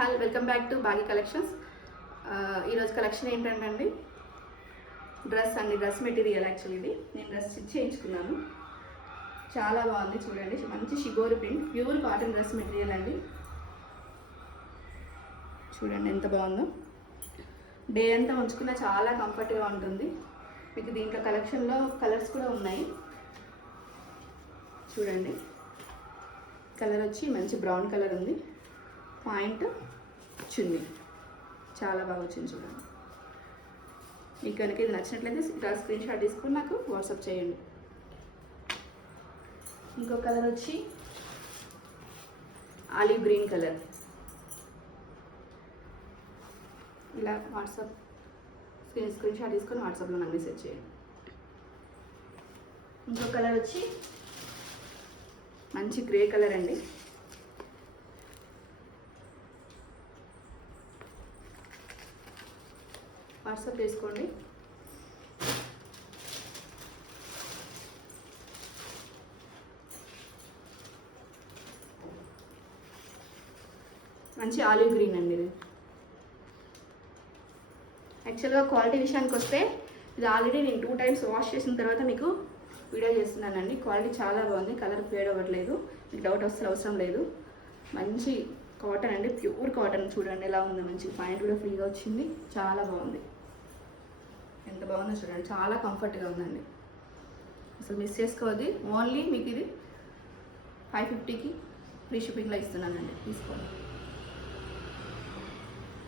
Hall welcome back to Bagi collections. ఈరోజు collection ఏంటంటే dress material. Actually ఇది నేను డ్రెస్ స్టిచ్ చేయించుకున్నాను, చాలా బాగుంది చూడండి. మంచి షిగోరి print pure cotton dress material అండి. చూడండి ఎంత బాగుందో. డే అంతా ఉంచుకున్న చాలా కంఫర్ట్గా ఉంటుంది. మీకు దీంట్లో కలెక్షన్లో కలర్స్ కూడా ఉన్నాయి చూడండి. కలర్ వచ్చి మంచి బ్రౌన్ కలర్ ఉంది. పాయింట్ చున్నీ చాలా బాగా వచ్చింది చూడండి. మీకు కనుక ఇది నచ్చినట్లయితే ఇలా స్క్రీన్ షాట్ తీసుకొని నాకు వాట్సాప్ చేయండి. ఇంకో కలర్ వచ్చి ఆలివ్ గ్రీన్ కలర్. ఇలా వాట్సాప్ స్క్రీన్ షాట్ తీసుకొని వాట్సాప్లో నాకు మెసేజ్ చేయండి. ఇంకో కలర్ వచ్చి మంచి గ్రే కలర్ అండి. వాట్సాప్ చేసుకోండి. మంచి ఆలివ్ గ్రీన్ అండి ఇది. యాక్చువల్గా క్వాలిటీ విషయానికి వస్తే ఇది ఆల్రెడీ నేను 2 times వాష్ చేసిన తర్వాత మీకు వీడియో చేస్తున్నానండి. క్వాలిటీ చాలా బాగుంది, కలర్ ఫేడ్ అవ్వట్లేదు, మీకు డౌట్ వస్తే అవసరం లేదు. మంచి కాటన్ అండి, ప్యూర్ కాటన్. చూడండి ఎలా ఉంది, మంచి పాయింట్ కూడా ఫ్రీగా వచ్చింది, చాలా బాగుంది. ఎంత బాగుందో చూడండి, చాలా కంఫర్ట్గా ఉందండి. అసలు మిస్ చేసుకోవద్దు. ఓన్లీ మీకు ఇది 550కి ఫ్రీ షిప్పింగ్లో ఇస్తున్నానండి, తీసుకోండి.